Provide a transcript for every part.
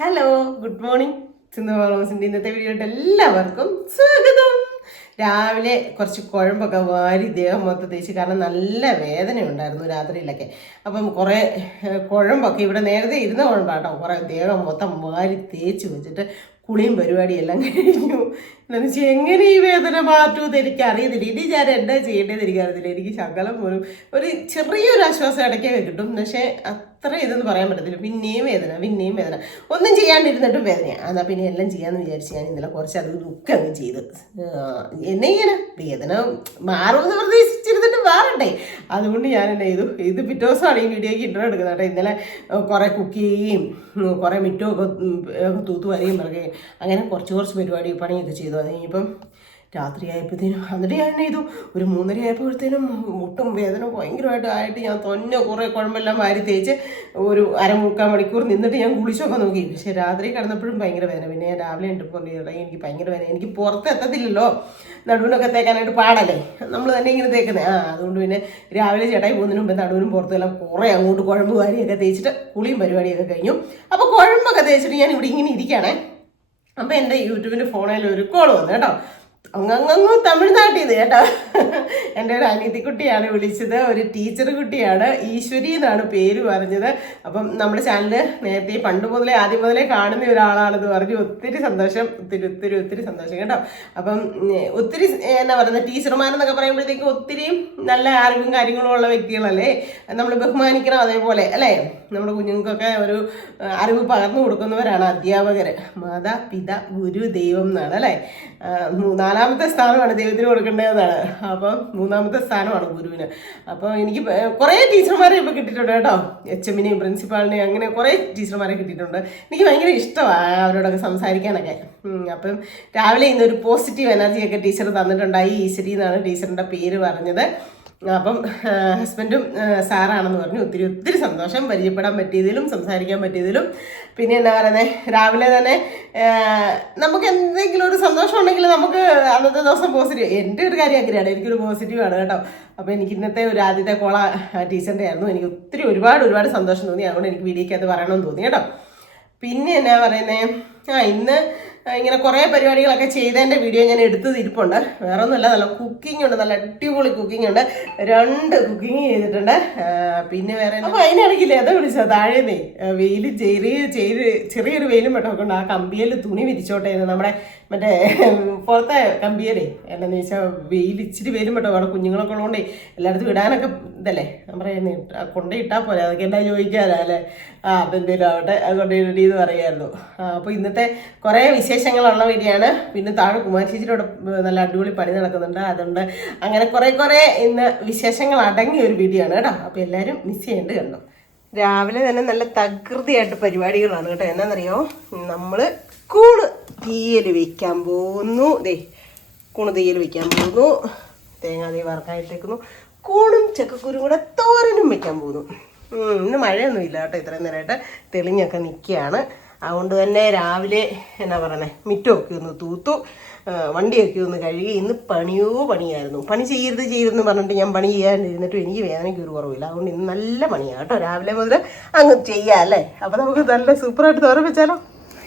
Hello, good morning. Sindhu വളോസിൻ്റെ ഇന്നത്തെ വീഡിയോയിട്ട് എല്ലാവർക്കും സ്വാഗതം. രാവിലെ കുറച്ച് കുഴമ്പൊക്കെ വാരി ദേഹം മൊത്തം തേച്ച്, കാരണം നല്ല വേദന ഉണ്ടായിരുന്നു രാത്രിയിലൊക്കെ. അപ്പം കുറേ കുഴമ്പൊക്കെ ഇവിടെ നേരത്തെ ഇരുന്ന കുഴമ്പാട്ടോ, കുറേ ദേഹം മൊത്തം വാരി തേച്ച് വെച്ചിട്ട് കുളിയും പരിപാടിയെല്ലാം കഴിഞ്ഞു. എന്ന് വെച്ചാൽ എങ്ങനെ ഈ വേദന മാറ്റുമെന്ന് എനിക്ക് അറിയത്തില്ല. ഇനി ഞാൻ എന്താ ചെയ്യേണ്ടതെന്ന് എനിക്കറിയത്തില്ല. എനിക്ക് ശകലം പോലും ഒരു ചെറിയൊരു ആശ്വാസം ഇടയ്ക്കൊക്കെ കിട്ടും, പക്ഷേ അത്ര ഇതെന്ന് പറയാൻ പറ്റത്തില്ല. പിന്നെയും വേദന, ഒന്നും ചെയ്യാണ്ടിരുന്നിട്ടും വേദനയാണ്. എന്നാൽ പിന്നെ എല്ലാം ചെയ്യാമെന്ന് വിചാരിച്ച് ഞാൻ ഇന്നലെ കുറച്ച് അത് ദുഃഖം അങ്ങ് ചെയ്ത്. എന്നെ ഇങ്ങനെ വേദന മാറുമെന്ന് പ്രതീക്ഷിച്ചിരുന്നിട്ട് മാറണ്ടേ, അതുകൊണ്ട് ഞാൻ എന്നെ ചെയ്തു. ഇത് പിറ്റേ ദിവസമാണ് ഈ വീഡിയോയ്ക്ക് ഇൻട്രോ എടുക്കുന്നത് കേട്ടോ. ഇന്നലെ കുറേ കുക്ക് ചെയ്യുകയും കുറേ മിറ്റമൊക്കെ തൂത്ത് വരികയും പറയുകയും അങ്ങനെ കുറച്ച് പണിയൊക്കെ ചെയ്തു. അത് കഴിഞ്ഞിപ്പം രാത്രിയായപ്പോഴത്തേനും എന്നിട്ട് ഞാൻ ചെയ്തു ഒരു 3:30 ആയപ്പോഴത്തേനും മുട്ടും വേദന ഭയങ്കരമായിട്ട് ആയിട്ട് ഞാൻ തന്നെ കുറേ കുഴമ്പെല്ലാം വാരി തേച്ച് ഒരു 3/4 മണിക്കൂർ നിന്നിട്ട് ഞാൻ കുളിച്ചൊക്കെ നോക്കി. പക്ഷേ രാത്രി കിടന്നപ്പോഴും ഭയങ്കര വേദന. പിന്നെ ഞാൻ രാവിലെ എണ്ണിപ്പോൾ എനിക്ക് ഭയങ്കര വേദന. എനിക്ക് പുറത്ത് എത്തത്തില്ലല്ലോ, നടുവിനൊക്കെ തേക്കാനായിട്ട് പാടല്ലേ, നമ്മൾ തന്നെ ഇങ്ങനെ തേക്കുന്നത്. അതുകൊണ്ട് പിന്നെ രാവിലെ ചേട്ടായി പോകുന്നതിന് മുമ്പ് നടുവിനും പുറത്തെല്ലാം കുറേ അങ്ങോട്ട് കുഴമ്പ് വാരിയൊക്കെ തേച്ചിട്ട് കുളിയും പരിപാടിയൊക്കെ കഴിഞ്ഞു. അപ്പോൾ കുഴമ്പൊക്കെ തേച്ചിട്ട് ഞാൻ ഇവിടെ ഇങ്ങനെ ഇരിക്കുകയാണേ. അപ്പോൾ എൻ്റെ യൂട്യൂബിൻ്റെ ഫോണിൽ ഒരു കോൾ വന്നു കേട്ടോ. അങ്ങ് തമിഴ്നാട്ടിൽ നിന്ന് കേട്ടോ. എൻ്റെ ഒരു അനിയത്തിക്കുട്ടിയാണ് വിളിച്ചത്, ഒരു ടീച്ചർ കുട്ടിയാണ്, ഈശ്വരി എന്നാണ് പേര് പറഞ്ഞത്. അപ്പം നമ്മുടെ ചാനൽ നേരത്തെ ആദ്യം മുതലേ കാണുന്ന ഒരാളാണെന്ന് പറഞ്ഞു. ഒത്തിരി സന്തോഷം, ഒത്തിരി സന്തോഷം കേട്ടോ. അപ്പം ഒത്തിരി എന്നാ പറയുന്നത്, ടീച്ചർമാരെന്നൊക്കെ പറയുമ്പോഴത്തേക്കും ഒത്തിരി നല്ല അറിവും കാര്യങ്ങളും ഉള്ള വ്യക്തികളല്ലേ, നമ്മൾ ബഹുമാനിക്കണം. അതേപോലെ അല്ലേ, നമ്മുടെ കുഞ്ഞുങ്ങൾക്കൊക്കെ ഒരു അറിവ് പകർന്നു കൊടുക്കുന്നവരാണ് അധ്യാപകർ. മാതാ പിത ഗുരു ദൈവം എന്നാണ് അല്ലേ. 4ാമത്തെ സ്ഥാനമാണ് ദൈവത്തിന് കൊടുക്കേണ്ടതെന്നാണ്. അപ്പം 3ാമത്തെ സ്ഥാനമാണ് ഗുരുവിന്. അപ്പോൾ എനിക്ക് കുറേ ടീച്ചർമാരെ ഇപ്പോൾ കിട്ടിയിട്ടുണ്ട് കേട്ടോ. HM-നെയും പ്രിൻസിപ്പാളിനെയും അങ്ങനെ കുറേ ടീച്ചർമാരെ കിട്ടിയിട്ടുണ്ട്. എനിക്ക് ഭയങ്കര ഇഷ്ടമാണ് അവരോടൊക്കെ സംസാരിക്കാനൊക്കെ. അപ്പം രാവിലെ ഇന്നൊരു പോസിറ്റീവ് എനർജിയൊക്കെ ടീച്ചർ തന്നിട്ടുണ്ടായി. ഈശ്വരി എന്നാണ് ടീച്ചറിൻ്റെ പേര് പറഞ്ഞത്. അപ്പം ഹസ്ബൻഡും സാറാണെന്ന് പറഞ്ഞു. ഒത്തിരി സന്തോഷം, പരിചയപ്പെടാൻ പറ്റിയതിലും സംസാരിക്കാൻ പറ്റിയതിലും. പിന്നെ എന്താ പറയുന്നത്, രാവിലെ തന്നെ നമുക്ക് എന്തെങ്കിലും ഒരു സന്തോഷം ഉണ്ടെങ്കിൽ നമുക്ക് അന്നത്തെ ദിവസം പോസിറ്റീവ്. എൻ്റെ ഒരു കാര്യം അങ്ങനെയാണ്, എനിക്കൊരു പോസിറ്റീവാണ് കേട്ടോ. അപ്പോൾ എനിക്ക് ഇന്നത്തെ ഒരു ആദ്യത്തെ കോള ടീച്ചറിൻ്റെ ആയിരുന്നു. എനിക്ക് ഒരുപാട് സന്തോഷം തോന്നി. അതുകൊണ്ട് എനിക്ക് വീഡിയോയ്ക്കകത്ത് പറയണമെന്ന് തോന്നി കേട്ടോ. പിന്നെ എന്നാ പറയുന്നത്, ഇന്ന് ഇങ്ങനെ കുറേ പരിപാടികളൊക്കെ ചെയ്തതിൻ്റെ വീഡിയോ ഞാൻ എടുത്ത് തിരിപ്പുണ്ട്. വേറെ ഒന്നുമല്ല, നല്ല കുക്കിംഗ് ഉണ്ട്, നല്ല അടിപൊളി കുക്കിംഗ് ഉണ്ട്. 2 കുക്കിംഗ് ചെയ്തിട്ടുണ്ട്. പിന്നെ വേറെ അപ്പോൾ അതിനിടയ്ക്കില്ലേ അതാ വിളിച്ചത്, താഴേന്നേ വെയിൽ ചെറിയൊരു വെയിലും പെട്ടൊക്കെ ഉണ്ട്. ആ കമ്പിയിൽ തുണി വിരിച്ചോട്ടെ എന്ന്, നമ്മുടെ മറ്റേ പുറത്തെ കമ്പിയല്ലേ. എന്താണെന്ന് വെച്ചാൽ ഇച്ചിരി വെയിലും പെട്ടോ അവിടെ കുഞ്ഞുങ്ങളൊക്കെ ഉള്ളതുകൊണ്ടേ എല്ലായിടത്തും ഇടാനൊക്കെ ഇതല്ലേ, ഞാൻ പറയുന്നത് കൊണ്ടിട്ടാൽ പോലെ, അതൊക്കെ എന്താ ചോദിക്കാനല്ലേ. അതെന്തേലും ആവട്ടെ, അതുകൊണ്ട് റെഡി എന്ന് പറയായിരുന്നു. അപ്പോൾ ഇന്നത്തെ കുറേ വിശേഷങ്ങളുള്ള വീഡിയോ ആണ്. പിന്നെ താഴെ കുമാരി ചേച്ചിയോട് നല്ല അടിപൊളി പണി നടക്കുന്നുണ്ട്. അതുകൊണ്ട് അങ്ങനെ കുറേ ഇന്ന് വിശേഷങ്ങൾ അടങ്ങിയ ഒരു വീഡിയോ ആണ് കേട്ടോ. അപ്പോൾ എല്ലാവരും മിസ് ചെയ്യേണ്ട കണ്ടോ. രാവിലെ തന്നെ നല്ല തകൃതിയായിട്ട് പരിപാടികളാണ് കേട്ടോ. എന്നാന്നറിയോ, നമ്മൾ കൂണ് തീയൽ വയ്ക്കാൻ പോകുന്നു. കൂണ് തീയൽ വയ്ക്കാൻ പോകുന്നു. തേങ്ങാ തീ വറക്കായിട്ടേക്കുന്നു. കൂണും ചക്കക്കുരും കൂടെ തോരനും വയ്ക്കാൻ പോകുന്നു. ഇന്ന് മഴയൊന്നും ഇല്ല കേട്ടോ, ഇത്രയും നേരമായിട്ട് തെളിഞ്ഞൊക്കെ നിൽക്കുകയാണ്. അതുകൊണ്ട് തന്നെ രാവിലെ എന്നാ പറയുന്നത്, മിറ്റമൊക്കെ ഒന്ന് തൂത്തു, വണ്ടിയൊക്കെ ഒന്ന് കഴുകി. ഇന്ന് പണിയായിരുന്നു. പണി ചെയ്യരുതെന്ന് പറഞ്ഞിട്ട് ഞാൻ പണി ചെയ്യാനിരുന്നിട്ടും എനിക്ക് വേദനയ്ക്ക് ഒരു കുറവില്ല. അതുകൊണ്ട് ഇന്ന് നല്ല പണിയാണ് കേട്ടോ. രാവിലെ മുതൽ അങ്ങ് ചെയ്യാം അല്ലേ. അപ്പോൾ നമുക്ക് നല്ല സൂപ്പറായിട്ട് തോരൻ വെച്ചാലോ.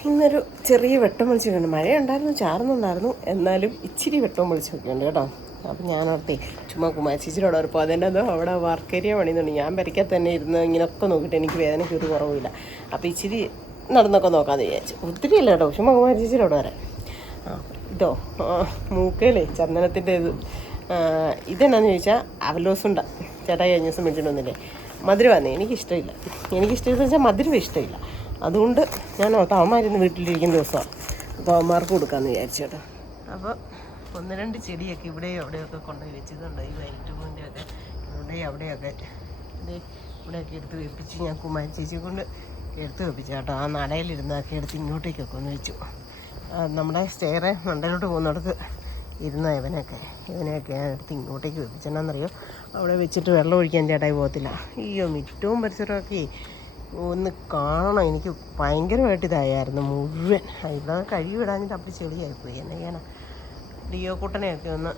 ഇന്നൊരു ചെറിയ വെട്ടം വെളിച്ചൊക്കെയുണ്ട്. മഴയുണ്ടായിരുന്നു, ചാറുന്നുണ്ടായിരുന്നു, എന്നാലും ഇച്ചിരി വെട്ടവും വെളിച്ചമൊക്കെ ഉണ്ട് കേട്ടോ. അപ്പം ഞാനോർത്തേ ചുമ്മാ കുമാരി ചേച്ചിയോട് ഉറപ്പോൾ അതിൻ്റെ അതോ അവിടെ വർക്ക് ഏരിയ പണിയുന്നുണ്ട്. ഞാൻ പെരയ്ക്കാൻ തന്നെ ഇരുന്ന് ഇങ്ങനെയൊക്കെ നോക്കിയിട്ട് എനിക്ക് വേദനയ്ക്ക് ഒരു കുറവില്ല. അപ്പോൾ ഇച്ചിരി നടന്നൊക്കെ നോക്കാമെന്ന് വിചാരിച്ചു. ഒത്തിരി അല്ല കേട്ടോ, ചുമ്മാ കുമാരി ചേച്ചിയോട് വരാം. ഇതോ മൂക്കയിലേ ചന്ദനത്തിൻ്റെ ഇതെന്നാന്ന് ചോദിച്ചാൽ അവലോസുണ്ട. ചേട്ടായി കഴിഞ്ഞ ദിവസം മേടിച്ചിട്ടൊന്നുമില്ലേ, മധുരമാന്നേ എനിക്കിഷ്ടമില്ലെന്ന് വെച്ചാൽ മധുരം ഇഷ്ടമില്ല. അതുകൊണ്ട് ഞാൻ ഓട്ടോ അവന്മാരിന്ന് വീട്ടിലിരിക്കുന്ന ദിവസമാണ്, അപ്പോൾ അവന്മാർക്ക് കൊടുക്കാമെന്ന് വിചാരിച്ചു കേട്ടോ. അപ്പോൾ 1-2 ചെടിയൊക്കെ അവിടെയൊക്കെ കൊണ്ടുപോയി വെച്ചിട്ടുണ്ട്. ഈ വൈറ്റ് പൂവിൻ്റെ ഒക്കെ അവിടെയൊക്കെ ഇവിടെയൊക്കെ എടുത്ത് വെപ്പിച്ച് ഞാൻ കുമാരി ചേച്ചിയെ കൊണ്ട് എടുത്ത് വെപ്പിച്ചു കേട്ടോ. ആ നടയിലിരുന്നൊക്കെ എടുത്ത് ഇങ്ങോട്ടേക്കൊക്കെ ഒന്ന് വെച്ചു. നമ്മുടെ സ്റ്റെയറെ മണ്ടയിലോട്ട് പോകുന്നിടത്ത് ഇരുന്ന ഇവനെയൊക്കെ എടുത്ത് ഇങ്ങോട്ടേക്ക് വെപ്പിച്ചെന്നാന്നറിയോ, അവിടെ വെച്ചിട്ട് വെള്ളം ഒഴിക്കാൻ ചേട്ടായി പോകത്തില്ല. അയ്യോ, മിറ്റവും പരിസരമൊക്കെ ഒന്ന് കാണണം. എനിക്ക് ഭയങ്കരമായിട്ട് ഇതായിരുന്നു മുഴുവൻ. ഇവിടെ കഴുകി വിടാഞ്ഞിട്ട് അപ്പം ചെളിയായിപ്പോയി. എന്നെ ചെയ്യാനാ. ഡിയോ കുട്ടനെയൊക്കെ ഒന്ന്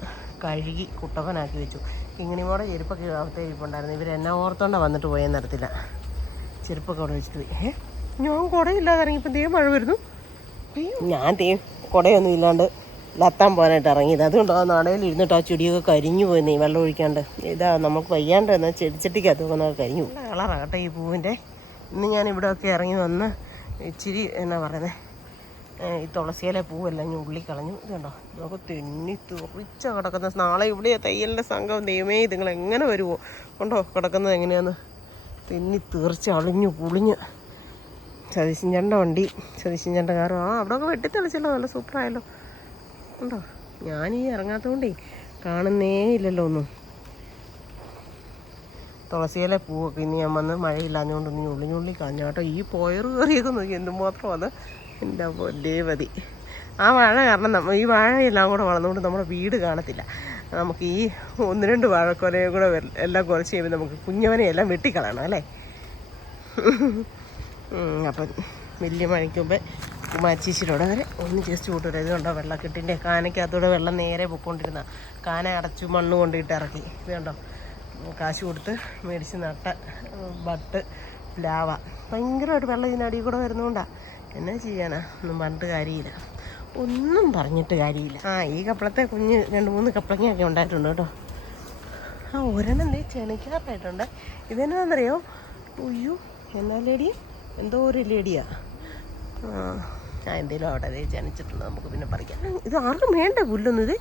കഴുകി കുട്ടപ്പനാക്കി വെച്ചു. കിങ്ങിണിമോടെ ചെരുപ്പൊക്കെ അകത്തെ ഇരിപ്പുണ്ടായിരുന്നു. ഇവരെന്നെ ഓർത്തോണ്ടാണ് വന്നിട്ട് പോയെന്ന് അറിയത്തില്ല. ചെരുപ്പൊക്കെ അവിടെ വെച്ചിട്ട് പോയി. ഞാൻ കുടയില്ലാതെ ഇറങ്ങിയപ്പോൾ ദേ മഴ വരുന്നു. ഞാൻ കുടയൊന്നും ഇല്ലാണ്ട് ലത്താൻ പോകാനായിട്ട് ഇറങ്ങിയത്. അതുകൊണ്ട് ആ നടയിൽ ഇരുന്നിട്ട് ആ ചെടിയൊക്കെ കരിഞ്ഞു പോയി വെള്ളം ഒഴിക്കാണ്ട്. ഇതാ നമുക്ക് വയ്യാണ്ട് എന്നാൽ ചെടിച്ചട്ടിക്കകത്ത് പോകുന്നത് കരിഞ്ഞു. കളറാകട്ടെ ഈ പൂവിൻ്റെ. ഇന്ന് ഞാൻ ഇവിടെയൊക്കെ ഇറങ്ങി വന്ന് ഇച്ചിരി എന്നാ പറയുന്നത് ഈ തുളസിയിലെ പൂവെല്ലാം ഞാൻ ഉള്ളിക്കളഞ്ഞു. ഇതുണ്ടോ നമുക്ക് തെന്നി തുറിച്ച കിടക്കുന്ന. നാളെ ഇവിടെ തയ്യലിൻ്റെ സംഘം ദൈവമേ ഇതുങ്ങൾ എങ്ങനെ വരുമോ ഉണ്ടോ കിടക്കുന്നത് എങ്ങനെയാന്ന് തെന്നി തീർച്ച അളിഞ്ഞു പുളിഞ്ഞ്. സതീശിൻ്റെ വണ്ടി, സതീശിൻ്റെ കാറും അവിടെയൊക്കെ വെട്ടിത്തെളിച്ചല്ലോ, നല്ല സൂപ്പറായല്ലോ ഉണ്ടോ. ഞാനീ ഇറങ്ങാത്തതുകൊണ്ടേ കാണുന്നേ ഇല്ലല്ലോ ഒന്നും. തുളസിയിലെ പൂവൊക്കെ ഇനി ഞാൻ വന്ന് മഴയില്ലാഞ്ഞുകൊണ്ട് നീ ഉള്ളിഞ്ഞുള്ളി കളഞ്ഞു കേട്ടോ. ഈ പോയറ് കയറിയൊക്കെ നോക്കി എന്തുമാത്രമാണ് എൻ്റെ പൊന്നേ മതി. ആ വാഴ കാരണം ഈ വാഴയെല്ലാം കൂടെ വളർന്നുകൊണ്ട് നമ്മുടെ വീട് കാണത്തില്ല. നമുക്ക് ഈ 1-2 വാഴക്കൊലയും കൂടെ എല്ലാം കുറച്ച് കഴിയുമ്പോൾ നമുക്ക് കുഞ്ഞവനെയെല്ലാം വെട്ടിക്കളയണം അല്ലേ. അപ്പം വലിയ മഴയ്ക്ക് മുമ്പേ കുമാച്ചീച്ചിലൂടെ വരെ ഒന്ന് ജസ്റ്റ് കൂട്ടുവരെ. ഇതുണ്ടോ വെള്ളക്കെട്ടിൻ്റെ കാനയ്ക്കകത്തൂടെ വെള്ളം നേരെ പൊയ്ക്കൊണ്ടിരുന്ന കാന അടച്ചു മണ്ണ് കൊണ്ടിട്ട് ഇറക്കി. ഇതുണ്ടോ കാശ് കൊടുത്ത് മേടിച്ച് നട്ട ബട്ട് പ്ലാവ. ഭയങ്കരമായിട്ട് വെള്ളം ഇതിനടിയിൽ കൂടെ വരുന്നതുകൊണ്ടാണ്. എന്നാ ചെയ്യാനാ, ഒന്നും പറഞ്ഞിട്ട് കാര്യമില്ല, ഒന്നും പറഞ്ഞിട്ട് കാര്യമില്ല. ഈ കപ്പളത്തെ കുഞ്ഞ് 2-3 കപ്പളങ്ങയൊക്കെ ഉണ്ടായിട്ടുണ്ട് കേട്ടോ. ഒരെണ്ണം ചെനക്കാറായിട്ടുണ്ട്. ഇതെന്നാന്നറിയോ, ഉയ്യോ എന്നാ ലേഡി, എന്തോ ഒരു ലേഡിയാ. എന്തേലും അവിടെ അതേ ചെനച്ചിട്ടുണ്ട്, നമുക്ക് പിന്നെ പറിക്കാം. ഇത് ആർക്കും വേണ്ട പുല്ലൊന്നും. ഇത്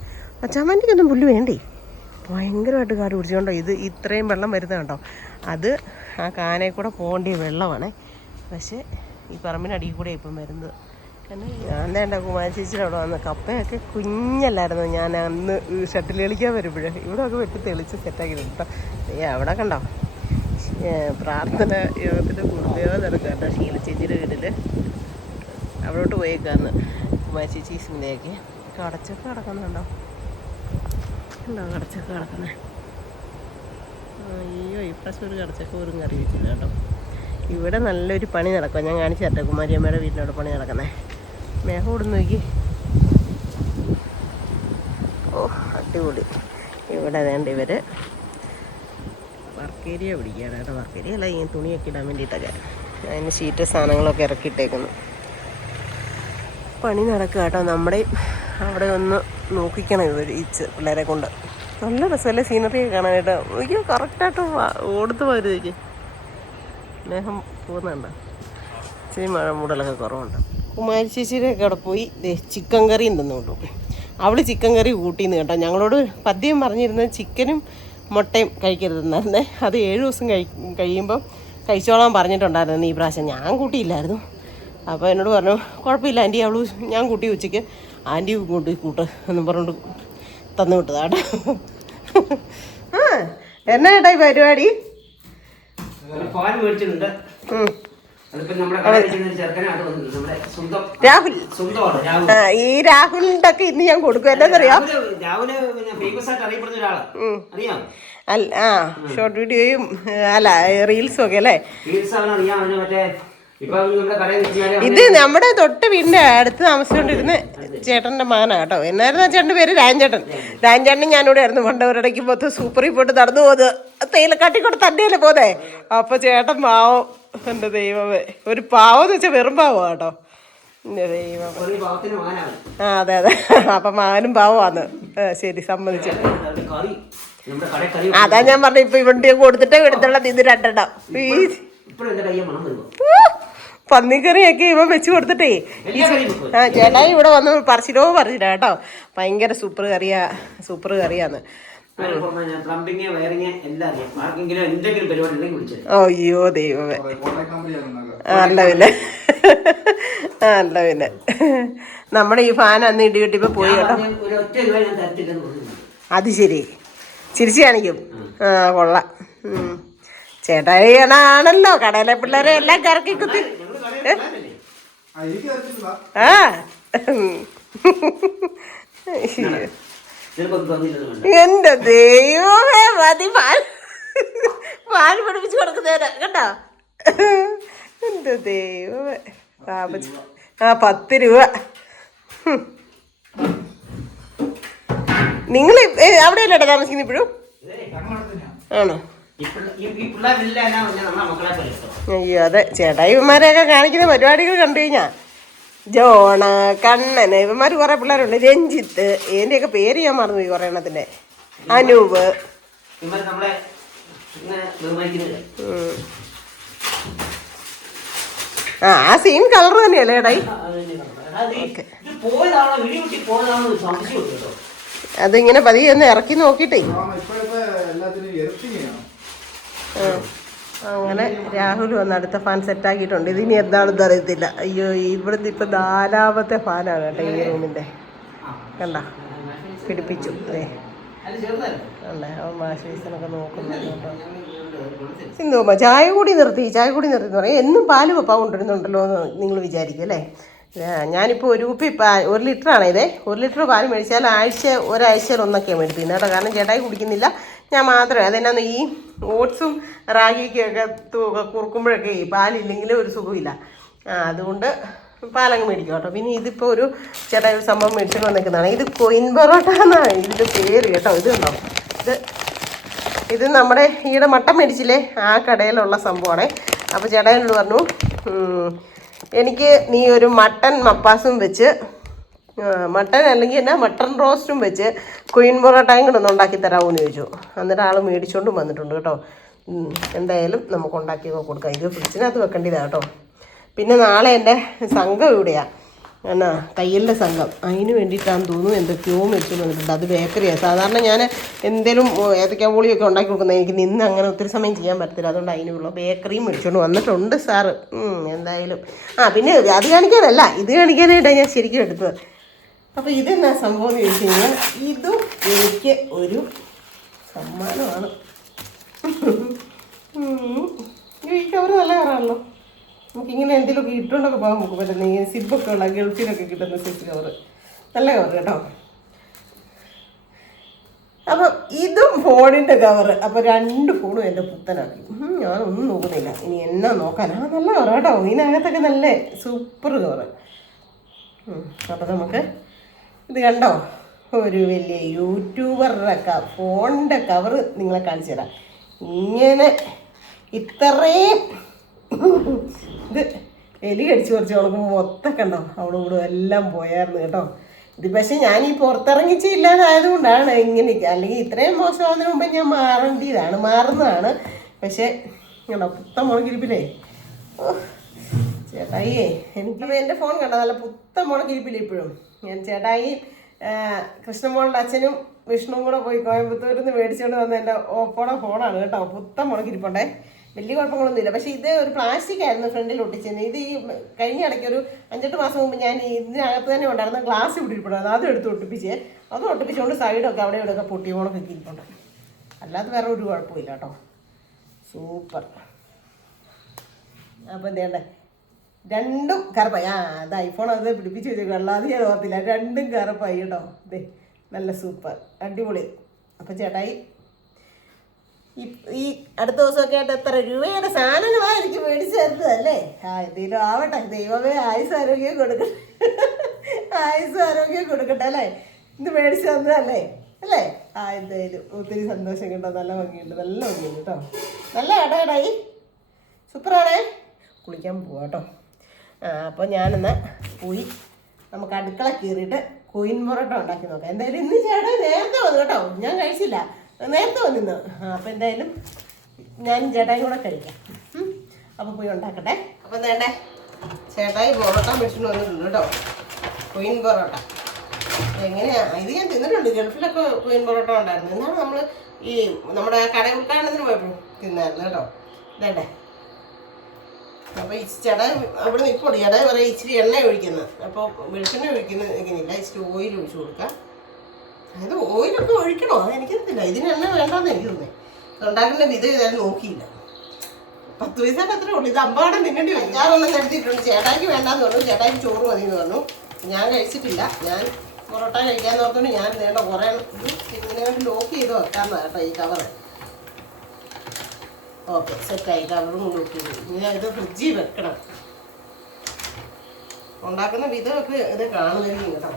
അച്ചാമ്മൻ്റെക്കൊന്നും പുല്ല് വേണ്ടേ. ഭയങ്കരമായിട്ട് കാട് പിടിച്ചുകൊണ്ടോ. ഇത് ഇത്രയും വെള്ളം വരുന്നത് കണ്ടോ, അത് ആ കാനയിൽ കൂടെ പോകേണ്ടിയ വെള്ളമാണ്. പക്ഷേ ഈ പറമ്പിനടിയിൽ കൂടെ ഇപ്പം വരുന്നത്. കാരണം ഞാൻ വേണ്ട കുമാരച്ചേച്ചിയുടെ അവിടെ വന്ന് കപ്പയൊക്കെ കുഞ്ഞല്ലായിരുന്നു. ഞാൻ അന്ന് ഷട്ടിൽ കളിക്കാൻ വരുമ്പോഴേ ഇവിടെയൊക്കെ വെട്ടി തെളിച്ച് സെറ്റാക്കി കേട്ടോ. അവിടെ കണ്ടോ പ്രാർത്ഥന യോഗത്തിൻ്റെ കുടുംബയോഗം നടക്കുക കേട്ടോ. ശീലച്ചേച്ചിയുടെ വീട്ടിൽ അവിടോട്ട് പോയേക്കാന്ന് കുമാരച്ചേച്ചി സ്മിതയൊക്കെ. കടച്ചൊക്കെ കിടക്കുന്നുണ്ടോ, ഉണ്ടോ കടച്ചൊക്കെ കിടക്കുന്നത്. അയ്യോ ഇപ്രാവശ്യം ഒരു കടച്ചൊക്കെ ഒരു കറി വെച്ചില്ല കേട്ടോ. ഇവിടെ നല്ലൊരു പണി നടക്കുക. ഞാൻ കാണിച്ചു തരട്ടെ, കുമാരിയമ്മയുടെ വീട്ടിനോട് പണി നടക്കുന്നത്. മേഘം ഇവിടുന്ന് നോക്കി. അടിപൊളി. ഇവിടെ വേണ്ട ഇവർ വർക്കേരിയ പിടിക്കുകയാണ് കേട്ടോ. വർക്കേരിയ അല്ല, ഈ തുണിയൊക്കെ ഇടാൻ വേണ്ടിയിട്ടൊക്കെ അതിന് ഷീറ്റ് സാധനങ്ങളൊക്കെ ഇറക്കിയിട്ടേക്കുന്നു. പണി നടക്കുക കേട്ടോ. നമ്മുടെ അവിടെ ഒന്ന് നോക്കിക്കണം ഇവർ ഈ പിള്ളേരെ കൊണ്ട്. നല്ല രസമല്ലേ സീനറിയൊക്കെ കാണാനായിട്ട്. എനിക്ക് കറക്റ്റായിട്ട് ഓടുത്ത് പോയതേക്ക് മേഘം പോകുന്നുണ്ടോ. ഇച്ചിരി മഴ മൂടലൊക്കെ കുറവുണ്ട്. കുമാരി ചേച്ചിയുടെയൊക്കെ അവിടെ പോയി ചിക്കൻ കറിയും തന്നുകൊണ്ടു. അവൾ ചിക്കൻ കറി കൂട്ടിന്ന് കേട്ടോ. ഞങ്ങളോട് പദ്യം പറഞ്ഞിരുന്നത് ചിക്കനും മുട്ടയും കഴിക്കരുതെന്നായിരുന്നേ. അത് 7 ദിവസം കഴിയുമ്പം കഴിച്ചോളാൻ പറഞ്ഞിട്ടുണ്ടായിരുന്നു. ഈ പ്രാവശ്യം ഞാൻ കൂട്ടിയില്ലായിരുന്നു. അപ്പോൾ എന്നോട് പറഞ്ഞു കുഴപ്പമില്ല ആൻറ്റി, അവൾ ഞാൻ കൂട്ടി ഉച്ചയ്ക്ക് ആൻറ്റി കൂട്ടി കൂട്ട് എന്നും പറഞ്ഞുകൊണ്ട് തന്നു വിട്ടതാട്ടോ. എന്നാ ഏട്ടാ ഈ പരിപാടി? രാഹുൽ, ഈ രാഹുലിന്റെ ഒക്കെ ഇന്ന് ഞാൻ കൊടുക്കും. എന്താന്നറിയാം, ഷോർട്ട് വീഡിയോയും അല്ല റീൽസും ഒക്കെ അല്ലേ. ഇത് നമ്മുടെ തൊട്ട് വീടിന്റെ അടുത്ത് താമസിച്ചുകൊണ്ടിരുന്ന ചേട്ടന്റെ മകനാ കേട്ടോ. എന്നായിരുന്നു ചേട്ടന്റെ പേര്? രാജൻചേട്ടൻ. രാജൻചേട്ടനും ഞാനിവിടെ ആയിരുന്നു പണ്ട്. ഒരിടയ്ക്ക് മൊത്തം സൂപ്പറിൽ പോയിട്ട് നടന്നു പോകുന്നത്. തേയിലക്കാട്ടിക്കൂടെ തന്നെയല്ലേ പോതേ. അപ്പൊ ചേട്ടൻ പാവം, എന്റെ ദൈവമേ, ഒരു പാവം എന്ന് വെച്ചാൽ വെറും പാവം കേട്ടോ. എന്റെ ദൈവം. അതെ അതെ. അപ്പൊ മകനും പാവമാണ്. ശരി, സമ്മതിച്ചു. അതാ ഞാൻ പറഞ്ഞു, ഇപ്പൊ ഇവിടെ കൊടുത്തിട്ടേ എടുത്തുള്ള ഇത് 2 പന്നിക്കറിയൊക്കെ ഇവൻ വെച്ച് കൊടുത്തിട്ടേ ചേട്ടായി ഇവിടെ വന്ന് പറഞ്ഞില്ല കേട്ടോ. ഭയങ്കര സൂപ്പർ കറിയാന്ന്. അയ്യോ ദൈവമേ. അല്ല പിന്നെ നമ്മുടെ ഈ ഫാൻ അന്ന് ഇടികിട്ടിപ്പോ പോയി കേട്ടോ. അത് ശരി, ചിരിച്ചു കാണിക്കും. കൊള്ളാം. ചേട്ടായി ആണല്ലോ കടയിലെ പിള്ളേരെ എല്ലാം കറക്കി കുത്തി. എന്റെ ദൈവമേ, മതി പാൽ പഠിപ്പിച്ചു കൊടുക്കുന്നേരാ കേട്ടോ. എന്റെ ദൈവമേ. 10 രൂപ. നിങ്ങൾ അവിടെയല്ലേ താമസിക്കുന്നത് ഇപ്പോഴും? ആണോ? അയ്യോ അതെ ചേട്ടാ ഇവന്മാരെയൊക്കെ കാണിക്കുന്ന പരിപാടികൾ കണ്ടു കഴിഞ്ഞാ ജോണ് കണ്ണന് ഇവന്മാർ കുറെ പിള്ളേരുണ്ട് രഞ്ജിത്ത് ഇതിൻ്റെയൊക്കെ പേര് ഞാൻ മറന്നുപോയി കുറെ എണ്ണത്തിന്റെ അനൂപ് ആ സെയിം കളർ തന്നെയല്ലേ ഏടായി അതിങ്ങനെ പതിയെ ഒന്ന് ഇറക്കി നോക്കിട്ടേ അങ്ങനെ രാഹുൽ വന്ന് അടുത്ത ഫാൻ സെറ്റാക്കിയിട്ടുണ്ട്. ഇതിനി എന്താണെന്ന് അറിയത്തില്ല. അയ്യോ ഇവിടുന്ന് ഇപ്പം 4ാമത്തെ ഫാനാണ് കേട്ടോ ഈ റൂമിൻ്റെ. കണ്ട പിടിപ്പിച്ചു അതെ അല്ലേ അവൻ വാഷ് ബേസിനൊക്കെ നോക്കുന്നുണ്ട് കേട്ടോ. സിന്ധുമ്മ ചായ കൂടി നിർത്തി എന്ന് പറയാം. എന്നും പാല് പപ്പ കൊണ്ടുവരുന്നുണ്ടല്ലോ എന്ന് നിങ്ങൾ വിചാരിക്കും അല്ലേ. ഞാനിപ്പോൾ ഒരു കുപ്പി 1 ലിറ്ററാണ് ഇതേ. 1 ലിറ്റർ പാല് മേടിച്ചാൽ ഒരാഴ്ചയിൽ ഒന്നൊക്കെയാണ് മേടിക്കുന്നത് കേട്ടോ. കാരണം ചേട്ടായി കുടിക്കുന്നില്ല, ഞാൻ മാത്രമേ. അതെന്നാന്ന് ഈ ഓട്സും റാഗിക്കൊക്കെ കുറുക്കുമ്പോഴൊക്കെ പാലില്ലെങ്കിൽ ഒരു സുഖമില്ല. അതുകൊണ്ട് പാലങ്ങ് മേടിക്കും കേട്ടോ. പിന്നെ ഇതിപ്പോൾ ഒരു ചേട്ടായി ഒരു സംഭവം മേടിച്ചിട്ട് വന്നിരിക്കുന്നതാണ്. ഇത് കൊയിൻ പൊറോട്ട എന്നാണ് ഇതിൻ്റെ പേര് കേട്ടോ. ഇതുണ്ടോ ഇത് നമ്മുടെ ഈയിടെ മട്ടൻ മേടിച്ചില്ലേ ആ കടയിലുള്ള സംഭവമാണേ. അപ്പോൾ ചേട്ടായിനോട് പറഞ്ഞു എനിക്ക് നീ ഒരു മട്ടൻ മപ്പാസും വെച്ച് മട്ടൻ അല്ലെങ്കിൽ എന്നാ മട്ടൺ റോസ്റ്റും വെച്ച് കുയിൻ പൊറോട്ടയും കൂടെ ഒന്ന് ഉണ്ടാക്കി തരാമെന്ന് ചോദിച്ചു. എന്നിട്ട് ആൾ മേടിച്ചുകൊണ്ടും വന്നിട്ടുണ്ട് കേട്ടോ. എന്തായാലും നമുക്ക് ഉണ്ടാക്കിയൊക്കെ കൊടുക്കാം. ഇത് ഫ്രിഡ്ജിനകത്ത് വെക്കേണ്ടതാണ് കേട്ടോ. പിന്നെ നാളെ എൻ്റെ സംഘം ഇവിടെയാണ് എന്നാ തയ്യലിൻ്റെ സംഘം. അതിന് വേണ്ടിയിട്ടാണെന്ന് തോന്നുന്നു എന്തൊക്കെയോ മേടിച്ചുകൊണ്ട് വന്നിട്ടുണ്ട്. അത് ബേക്കറിയാണ്. സാധാരണ ഞാൻ എന്തെങ്കിലും ഏതൊക്കെയാ പോളിയൊക്കെ ഉണ്ടാക്കി കൊടുക്കുന്നത് എനിക്ക് നിന്ന് അങ്ങനെ ഒത്തിരി സമയം ചെയ്യാൻ പറ്റത്തില്ല. അതുകൊണ്ട് അതിനുള്ള ബേക്കറിയും മേടിച്ചുകൊണ്ട് വന്നിട്ടുണ്ട് സാറ്. എന്തായാലും പിന്നെ അത് കാണിക്കാനല്ല, ഇത് കാണിക്കാനായിട്ടാണ് ഞാൻ ശരിക്കും എടുത്തത്. അപ്പോൾ ഇതെന്നാ സംഭവം എന്ന് ചോദിച്ചു കഴിഞ്ഞാൽ ഇതും എനിക്ക് ഒരു സമ്മാനമാണ്. ഈ കവർ നല്ല കവറാണല്ലോ. നമുക്കിങ്ങനെ എന്തെങ്കിലുമൊക്കെ ഇട്ടുകൊണ്ടൊക്കെ പോകാൻ നമുക്ക് പറ്റുന്ന ഈ സിബൊക്കെ ഉള്ള ഗൾഫിലൊക്കെ കിട്ടുന്ന സൈസ് കവർ, നല്ല കവർ കേട്ടോ. അപ്പം ഇതും ഫോണിൻ്റെ കവർ. അപ്പോൾ 2 ഫോണും എൻ്റെ പുത്തനാക്കി. ഞാനൊന്നും നോക്കുന്നില്ല, ഇനി എന്നാ നോക്കാനാ. നല്ല കവർ കേട്ടോ. ഇതിനകത്തൊക്കെ നല്ല സൂപ്പർ കവർ. അപ്പം നമുക്ക് ഇത് കണ്ടോ, ഒരു വലിയ യൂട്യൂബറുടെ ഫോണിൻ്റെ കവർ നിങ്ങളെ കാണിച്ചു തരാം. ഇങ്ങനെ ഇത്രയും ഇത് എലി കടിച്ച് കുറച്ച് ഉണക്കുമ്പോൾ മൊത്തം കണ്ടോ അവിടെ ഇവിടെ എല്ലാം പോയായിരുന്നു കേട്ടോ. ഇത് പക്ഷേ ഞാൻ ഈ പുറത്തിറങ്ങിച്ചില്ലാതായതുകൊണ്ടാണ് ഇങ്ങനെ. അല്ലെങ്കിൽ ഇത്രയും മോശമാകുന്നതിന് മുമ്പ് ഞാൻ മാറുന്നതാണ്. പക്ഷേ കണ്ടോ പുത്തൻ മുളകിരിപ്പില്ലേ ചേട്ടായിയേ. എനിക്ക് എൻ്റെ ഫോൺ കണ്ടോ നല്ല പുത്തൻ മുളകിരിപ്പില്ല ഇപ്പോഴും. ഞാൻ ചേട്ടായി കൃഷ്ണമോളുടെ അച്ഛനും വിഷ്ണുവും കൂടെ പോയി കോയമ്പത്തൂരിൽ നിന്ന് മേടിച്ചുകൊണ്ട് വന്ന എൻ്റെ ഓപ്പോടെ ഫോണാണ് കേട്ടോ. പുത്തൻ മുളകിരിപ്പുണ്ടേ, വലിയ കുഴപ്പങ്ങളൊന്നുമില്ല. പക്ഷേ ഇത് ഒരു പ്ലാസ്റ്റിക് ആയിരുന്നു ഫ്രണ്ടിൽ ഒട്ടിച്ചത്. ഇത് ഈ കഴിഞ്ഞ ഇടയ്ക്ക് ഒരു 5-8 മാസം മുമ്പ് ഞാൻ ഇതിനകത്ത് തന്നെ ഉണ്ടായിരുന്ന ഗ്ലാസ് ഇട്ടിരിപ്പുണ്ടായിരുന്നു. അതും എടുത്ത് ഒട്ടിപ്പിച്ച് അതും ഒട്ടിപ്പിച്ചുകൊണ്ട് സൈഡൊക്കെ അവിടെ ഇവിടെയൊക്കെ പൊട്ടി ഓണൊക്കെ ഇരിപ്പുണ്ട്. അല്ലാതെ വേറെ ഒരു കുഴപ്പമില്ല കേട്ടോ. സൂപ്പർ. അപ്പോൾ എന്തേണ്ടേ 2ഉം കറുപ്പായി. അത് ഐഫോൺ അത് പിടിപ്പിച്ച് വെച്ചേക്കും. അല്ലാതെ ഞാൻ ഓർത്തില്ല. 2ഉം കറുപ്പായി കേട്ടോ. ഇതേ നല്ല സൂപ്പർ അടിപൊളി. അപ്പം ചേട്ടായി ഈ അടുത്ത ദിവസമൊക്കെ ആയിട്ട് എത്ര രൂപയുടെ സാധനങ്ങളാണ് എനിക്ക് മേടിച്ചു തരുന്നതല്ലേ. എന്തെങ്കിലും ആവട്ടെ. ദൈവമേ ആയുസ് ആരോഗ്യം കൊടുക്കട്ടെ അല്ലേ. ഇത് മേടിച്ചു തന്നതല്ലേ അല്ലേ. എന്തായാലും ഒത്തിരി സന്തോഷം കേട്ടോ. നല്ല ഭംഗിയുണ്ട് കേട്ടോ. നല്ല ഏടായി സൂപ്പറാണേ. കുളിക്കാൻ പോവാം കേട്ടോ. അപ്പോൾ ഞാനെന്നാൽ പോയി നമുക്ക് അടുക്കള കയറിയിട്ട് കോയിൻ പൊറോട്ട ഉണ്ടാക്കി നോക്കാം. എന്തായാലും ഇന്ന് ചേട്ടാ നേരത്തെ വന്നു കേട്ടോ. ഞാൻ കഴിച്ചില്ല, നേരത്തെ വന്നിന്ന്. അപ്പോൾ എന്തായാലും ഞാനും ചേട്ടായും കൂടെ കഴിക്കാം. അപ്പോൾ പോയി ഉണ്ടാക്കട്ടെ. അപ്പോൾ വേണ്ടേ ചേട്ടായി പൊറോട്ട മേടിച്ചിട്ട് വന്നിട്ടുണ്ട് കേട്ടോ. കോയിൻ പൊറോട്ട എങ്ങനെയാണ് ഇത് ഞാൻ തിന്നിട്ടുണ്ട്. ഗൾഫിലൊക്കെ കോയിൻ പൊറോട്ട ഉണ്ടായിരുന്നു. എന്നാണ് നമ്മൾ ഈ നമ്മുടെ കട ഉദ്ഘാടനത്തിന് പോയപ്പോൾ തിന്നായിരുന്നു കേട്ടോ. ഇതേണ്ടേ. അപ്പോൾ ഈ ചേട്ടായി അവിടെ നിൽപ്പുണ്ട്. ചേട്ടായി പറയാം ഇച്ചിരി എണ്ണ ഒഴിക്കുന്നത്. അപ്പോൾ വെളിച്ചെണ്ണ ഒഴിക്കുന്നില്ല, ഇച്ചിരി ഓയിൽ ഒഴിച്ചു കൊടുക്കാം. അതായത് ഓയിലൊക്കെ ഒഴിക്കണോ അതെനിക്കറിയത്തില്ല. ഇതിന് എണ്ണ വേണ്ടാന്ന് എനിക്ക് തോന്നുന്നത്. ഉണ്ടാക്കുന്ന വിധം ഇതായാലും നോക്കിയില്ല. 10 പൈസയുടെ അത്രേ ഉള്ളൂ. ഇത് അമ്പാടെ തിന്നേണ്ടി വരും. ഞാനൊന്നും നടത്തിയിട്ടുണ്ട്. ചേട്ടായിക്ക് വേണ്ടാന്ന് പറഞ്ഞു. ചേട്ടായിക്ക് ചോറ് മതി എന്ന് പറഞ്ഞു. ഞാൻ കഴിച്ചിട്ടില്ല. ഞാൻ പൊറോട്ട കഴിക്കാമെന്ന് ഓർത്തുകൊണ്ട് ഞാൻ വേണ്ട കുറേ ഇങ്ങനെ വേണ്ടി ലോക്ക് ചെയ്ത് വെക്കാമെന്നാണ് കേട്ടോ ഈ കവറ്. ഓക്കെ സെറ്റായി. കവറും ലോക്ക് ചെയ്തു. ഇനി ഇത് ഫ്രിഡ്ജിൽ വെക്കണം. ഉണ്ടാക്കുന്ന വിധമൊക്കെ ഇത് കാണുന്നതായിരിക്കും കേട്ടോ.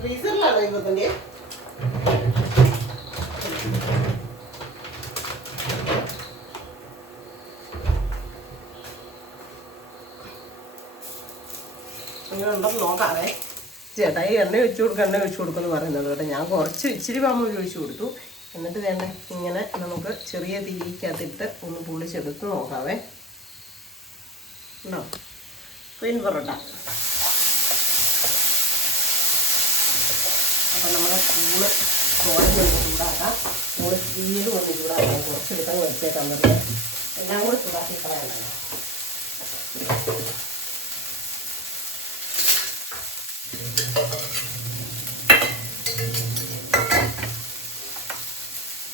ഫ്രീസറിലാണ് ഇപ്പത്തിൻ്റെ. അങ്ങനെ ഉണ്ടെന്ന് നോക്കാവേ. ചേട്ടായി എണ്ണ ഒഴിച്ചു കൊടുക്കുമെന്ന് പറയുന്നത് കേട്ടോ. ഞാൻ കുറച്ച് ഇച്ചിരി പാമ്പ് ഒഴിച്ചു കൊടുത്തു. എന്നിട്ട് വേണ്ട ഇങ്ങനെ നമുക്ക് ചെറിയ തീക്കകത്തിട്ട് ഒന്ന് പൊളിച്ചെടുത്ത് നോക്കാവേ. ഉണ്ടോ ക്വീൻ പൊറോട്ട. അപ്പം നമ്മളെ കൂള് തോരഞ്ഞൊന്ന് ചൂടാക്കാം. കൂള് തീരും ഒന്ന് ചൂടാക്കാം. കുറച്ചെടുത്തങ്ങ് വെച്ചേക്കാൻ പറ്റില്ല. എല്ലാം കൂടെ ചൂടാക്കി കളയണം.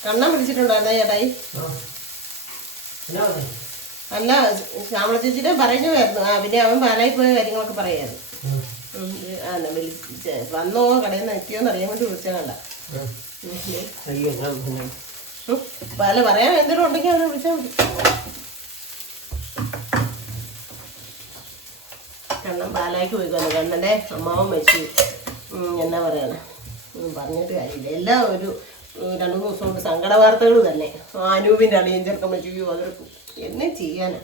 കണ്ണ പിടിച്ചിട്ടുണ്ടായിരുന്നേ ചേട്ടായി? അല്ല, ശ്യാമള ചേച്ചിയുടെ പറയുമായിരുന്നു. പിന്നെ അവൻ പാലായി പോയ കാര്യങ്ങളൊക്കെ പറയായിരുന്നു. വന്നോ കടയിൽ നിന്ന് എത്തിയോന്ന് അറിയാൻ വേണ്ടി വിളിച്ചതല്ല. പല പറയാൻ എന്തെങ്കിലും ഉണ്ടെങ്കിൽ അവനെ വിളിച്ചാൽ മതി. കണ്ണൻ പാലായിക്ക് പോയിക്കൊന്നു. കണ്ണൻ്റെ അമ്മാവൻ മരിച്ചു. എന്നാ പറയണ പറഞ്ഞിട്ട് കാര്യമില്ല. എല്ലാം ഒരു 2-3 ദിവസം കൊണ്ട് സങ്കട വാർത്തകൾ തന്നെ. അനൂപിൻ്റെ അളിയൻ ചെറുക്കം വെച്ചു. അതൊക്കെ എന്നെ ചെയ്യാനാ,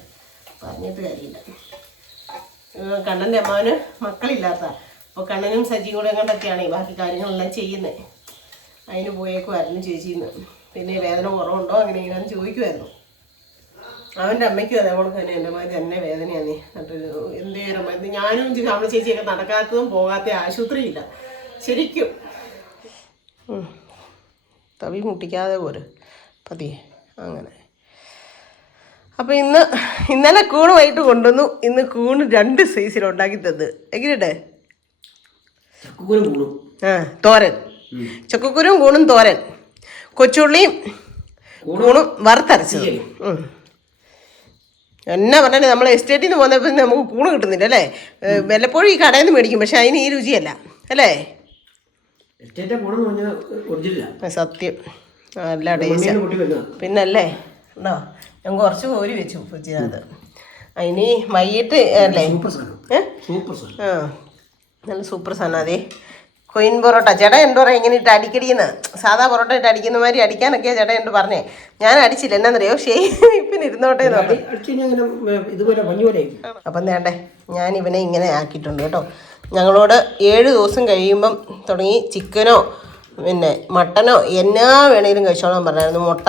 പറഞ്ഞിട്ട് കാര്യമില്ല. കണ്ണൻ്റെ അമ്മാവന് മക്കളില്ലാത്ത. അപ്പോൾ കണ്ണനും സജിയും കൂടെ കണ്ടൊക്കെയാണ് ഈ ബാക്കി കാര്യങ്ങളെല്ലാം ചെയ്യുന്നത്. അതിന് പോയേക്കുമായിരുന്നു ചേച്ചിന്ന്. പിന്നെ വേദന കുറവുണ്ടോ അങ്ങനെ ഇങ്ങനെയാണെന്ന് ചോദിക്കുമായിരുന്നു. അവൻ്റെ അമ്മയ്ക്കും അതേപോലെ തന്നെ എൻ്റെ മകൻ തന്നെ വേദനയാണ്. എന്നിട്ട് എന്ത് ചെയ്യാൻ ഞാനും ശ്യാമള ചേച്ചിയൊക്കെ നടക്കാത്തതും പോകാത്ത ആശുപത്രിയില്ല ശരിക്കും. തവി മുട്ടിക്കാതെ പോര് പതിയെ അങ്ങനെ. അപ്പം ഇന്നലെ കൂണ് വൈകിട്ട് കൊണ്ടുവന്നു. ഇന്ന് കൂണ് 2 സൈസിലുണ്ടാക്കി തന്ന്. എങ്ങനെയുണ്ട്? തോരൻ, ചക്കക്കുരും കൂണും തോരൻ, കൊച്ചുള്ളിയും കൂണും വറുത്തരച്ചത്. എന്നാ പറഞ്ഞാൽ നമ്മൾ എസ്റ്റേറ്റിൽ നിന്ന് പോകുന്നപ്പോൾ നമുക്ക് കൂണ് കിട്ടുന്നില്ല അല്ലേ? വല്ലപ്പോഴും ഈ കടയിൽ നിന്ന് മേടിക്കും. പക്ഷെ അതിന് ഈ രുചിയല്ല അല്ലേ? സത്യം നല്ല ടേസ്റ്റ്. പിന്നല്ലേ ഉണ്ടോ? ഞാൻ കുറച്ച് കോരി വെച്ചു ഫ്രിഡ്ജിനകത്ത്. അതിന് വൈകിട്ട് അല്ലേ? ആ നല്ല സൂപ്പർ സാധനം. അതെ കൊയിൻ പൊറോട്ട. ചേട്ടാ എന്ത് പറയാം ഇങ്ങനെ ഇട്ട് അടിക്കടിയെന്ന്. സാധാ പൊറോട്ട ഇട്ട് അടിക്കുന്ന മാതിരി അടിക്കാനൊക്കെയാണ് ചേട്ടാ എന്ത് പറഞ്ഞേ. ഞാൻ അടിച്ചില്ല. എന്നാന്നറിയോ? ഷേപ്പിന് ഇരുന്നോട്ടെ എന്ന് പറഞ്ഞു. അപ്പം വേണ്ടേ ഞാൻ ഇവനെ ഇങ്ങനെ ആക്കിയിട്ടുണ്ട് കേട്ടോ. ഞങ്ങളോട് 7 ദിവസം കഴിയുമ്പം തുടങ്ങി ചിക്കനോ പിന്നെ മട്ടനോ എന്നാ വേണേലും കഴിച്ചോളാൻ പറഞ്ഞായിരുന്നു. മുട്ട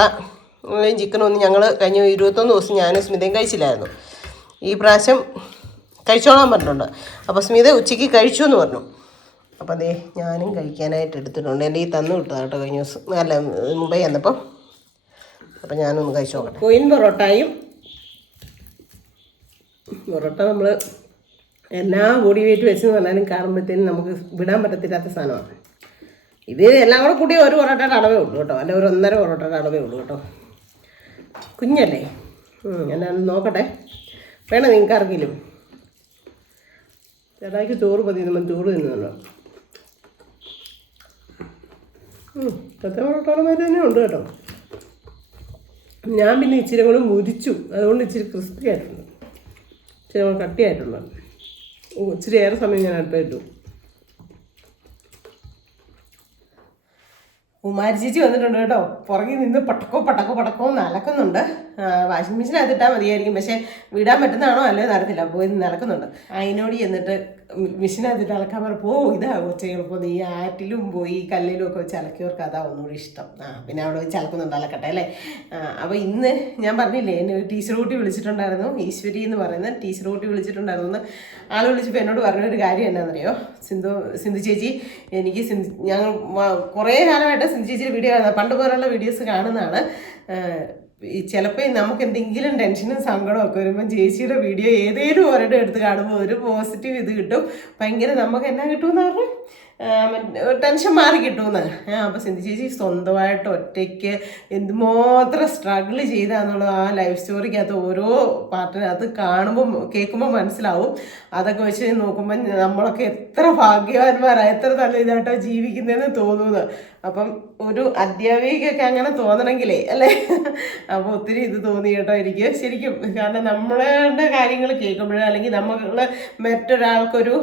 ചിക്കനും ഒന്നും ഞങ്ങൾ കഴിഞ്ഞ 21 ദിവസം ഞാനും സ്മിതയും കഴിച്ചില്ലായിരുന്നു. ഈ പ്രാവശ്യം കഴിച്ചോളാൻ പറഞ്ഞിട്ടുണ്ട്. അപ്പോൾ സ്മിത ഉച്ചയ്ക്ക് കഴിച്ചു എന്ന് പറഞ്ഞു. അപ്പം അതേ ഞാനും കഴിക്കാനായിട്ട് എടുത്തിട്ടുണ്ട്. എൻ്റെ ഈ തന്നു വിട്ടതാണ് കേട്ടോ കഴിഞ്ഞ ദിവസം. അല്ല മുംബൈ വന്നപ്പം. അപ്പം ഞാനൊന്ന് കഴിച്ചു നോക്കട്ടെ. കൊയിൻ പൊറോട്ടയും പൊറോട്ട നമ്മൾ എല്ലാ ബോഡി വെയിറ്റ് വെച്ചെന്ന് പറഞ്ഞാലും കാണുമ്പോഴത്തേനും നമുക്ക് വിടാൻ പറ്റത്തില്ലാത്ത സാധനമാണ്. ഇത് എല്ലാം കൂടെ കൂടി ഒരു പൊറോട്ടയുടെ അളവേ ഉള്ളൂ കേട്ടോ. അല്ല ഒരു 1.5 പൊറോട്ടയുടെ അളവേ ഉള്ളൂ കേട്ടോ. കുഞ്ഞല്ലേ? എന്നാലും നോക്കട്ടെ. വേണം നിങ്ങൾക്ക് ആർക്കെങ്കിലും? ചേട്ടായിക്ക് ചോറ് മതി. നമ്മൾ ചോറ് തിന്നുന്നുണ്ടോ? പത്ത് പൊറോട്ടമാര് തന്നെ ഉണ്ട് കേട്ടോ. ഞാൻ പിന്നെ ഇച്ചിരി കൂടെ മുരിച്ചു. അതുകൊണ്ട് ഇച്ചിരി ക്രിസ്പി ആയിട്ടുണ്ട്. ഇച്ചിരി കൂടെ കട്ടിയായിട്ടുണ്ട്. ഇച്ചിരി ഏറെ സമയം ഞാൻ അടുപ്പായിട്ടു. കുമാരി ചേച്ചി വന്നിട്ടുണ്ട് കേട്ടോ. പുറകിൽ നിന്ന് പടക്കോ നലക്കുന്നുണ്ട്. വാഷിംഗ് മെഷീനകത്ത് ഇട്ടാൽ മതിയായിരിക്കും. പക്ഷേ വിടാൻ പറ്റുന്നതാണോ അല്ലയോ നടത്തില്ല. പോയി നടക്കുന്നുണ്ട്. അതിനോട് എന്നിട്ട് മെഷീനകത്തിട്ട് അലക്കാൻ പറഞ്ഞപ്പോൾ ഇതാ കുറച്ച് എളുപ്പം. ഈ ആറ്റിലും പോയി കല്ലിലും ഒക്കെ വെച്ച് അലക്കിയവർക്ക് അതാ ഒന്നുകൂടി ഇഷ്ടം. പിന്നെ അവിടെ വെച്ച് അലക്കുന്നുണ്ട്. അലക്കട്ടെ അല്ലേ? അപ്പോൾ ഇന്ന് ഞാൻ പറഞ്ഞില്ലേ എന്നെ ഒരു ടീച്ചർ കുട്ടി വിളിച്ചിട്ടുണ്ടായിരുന്നു. ഈശ്വരി എന്ന് പറയുന്ന ടീച്ചർ കുട്ടി വിളിച്ചിട്ടുണ്ടായിരുന്നു. ആൾ വിളിച്ചപ്പോൾ എന്നോട് പറഞ്ഞൊരു കാര്യം എന്നാണെന്നറിയോ? സിന്ധു ചേച്ചി എനിക്ക് ഞങ്ങൾ കുറേ കാലമായിട്ട് സിന്ധു ചേച്ചിയുടെ വീഡിയോ കാണുന്നത്. പണ്ട് പോലുള്ള വീഡിയോസ് കാണുന്നതാണ്. ചിലപ്പോൾ നമുക്ക് എന്തെങ്കിലും ടെൻഷനും സങ്കടവും ഒക്കെ വരുമ്പോൾ ചേച്ചിയുടെ വീഡിയോ ഏതെങ്കിലും ഒരിടം എടുത്ത് കാണുമ്പോൾ ഒരു പോസിറ്റീവ് ഇത് കിട്ടും. ഭയങ്കര നമുക്ക് എന്നാ കിട്ടുമെന്ന് പറഞ്ഞു ടെൻഷൻ മാറി കിട്ടുമെന്ന്. അപ്പോൾ സിന്ധു ചേച്ചി സ്വന്തമായിട്ട് ഒറ്റയ്ക്ക് എന്തുമാത്രം സ്ട്രഗിൾ ചെയ്താന്നുള്ളത് ആ ലൈഫ് സ്റ്റോറിക്കകത്ത് ഓരോ പാർട്ടിനകത്ത് കാണുമ്പോൾ കേൾക്കുമ്പോൾ മനസ്സിലാവും. അതൊക്കെ വെച്ച് നോക്കുമ്പോൾ നമ്മളൊക്കെ എത്ര ഭാഗ്യവാന്മാരാണ്, എത്ര നല്ല ഇതായിട്ടാണ് ജീവിക്കുന്നതെന്ന് തോന്നുന്നത്. അപ്പം ഒരു അധ്യാപികയൊക്കെ അങ്ങനെ തോന്നണമെങ്കിലേ അല്ലേ? അപ്പോൾ ഒത്തിരി ഇത് തോന്നി കേട്ടോ എനിക്ക് ശരിക്കും. കാരണം നമ്മളുടെ കാര്യങ്ങൾ കേൾക്കുമ്പോഴോ അല്ലെങ്കിൽ നമ്മൾ മറ്റൊരാൾക്കൊരു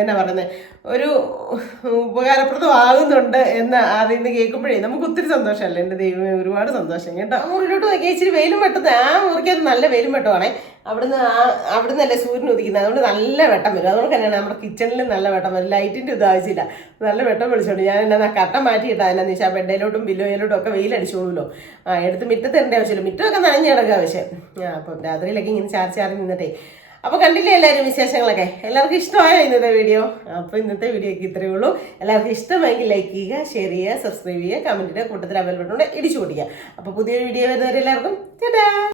എന്നാ പറയുന്നത് ഒരു ഉപകാരപ്രദമാകുന്നുണ്ട് എന്ന് അറിയുന്ന കേൾക്കുമ്പോഴേ നമുക്ക് ഒത്തിരി സന്തോഷമല്ലേ എൻ്റെ ദൈവമേ, ഒരുപാട് സന്തോഷം കേട്ടോ. ആ മുറിലോട്ട് നോക്കിയാൽ ഇച്ചിരി വെയിലും വെട്ടത്ത്, ആ മുറിക്കകത്ത് നല്ല വെയിലും വെട്ടമാണേ. അവിടുന്നല്ലേ സൂര്യൻ ഉദിക്കുന്നത്, അതുകൊണ്ട് നല്ല വെട്ടം വരും. അതുകൊണ്ട് തന്നെയാണ് നമ്മുടെ കിച്ചണിൽ നല്ല വെട്ടം വരും. ലൈറ്റിൻ്റെ ഇത് ആവശ്യമില്ല, നല്ല വെട്ടം വിളിച്ചോണ്ട് ഞാൻ എന്നാ കട്ട മാറ്റിയിട്ടാ എന്നാന്ന് വെച്ചാൽ ബെഡയിലോട്ടും ബില്ലോയിലോട്ടും ഒക്കെ വെയിലടിച്ചോളൂല്ലോ. എടുത്ത് മുറ്റത്ത് തരേണ്ട ആവശ്യമില്ല, മുറ്റമൊക്കെ നനഞ്ഞു കിടക്കുക ആവശ്യം. അപ്പം രാത്രിയിലൊക്കെ ഇങ്ങനെ ചാറി നിന്നിട്ടേ. അപ്പോൾ കണ്ടില്ലേ എല്ലാവരും വിശേഷങ്ങളൊക്കെ? എല്ലാവർക്കും ഇഷ്ടമായോ ഇന്നത്തെ വീഡിയോ? അപ്പോൾ ഇന്നത്തെ വീഡിയോക്ക് ഇത്രയേ ഉള്ളൂ. എല്ലാവർക്കും ഇഷ്ടമെങ്കിൽ ലൈക്ക് ചെയ്യുക, ഷെയർ ചെയ്യുക, സബ്സ്ക്രൈബ് ചെയ്യുക, കമൻറ്റിൻ്റെ കൂട്ടത്തിൽ ബെൽ ബട്ടൺ ഇടിച്ചു പൊട്ടിക്കുക. അപ്പോൾ പുതിയൊരു വീഡിയോ വരുന്നവരെല്ലാവർക്കും ടാറ്റാ.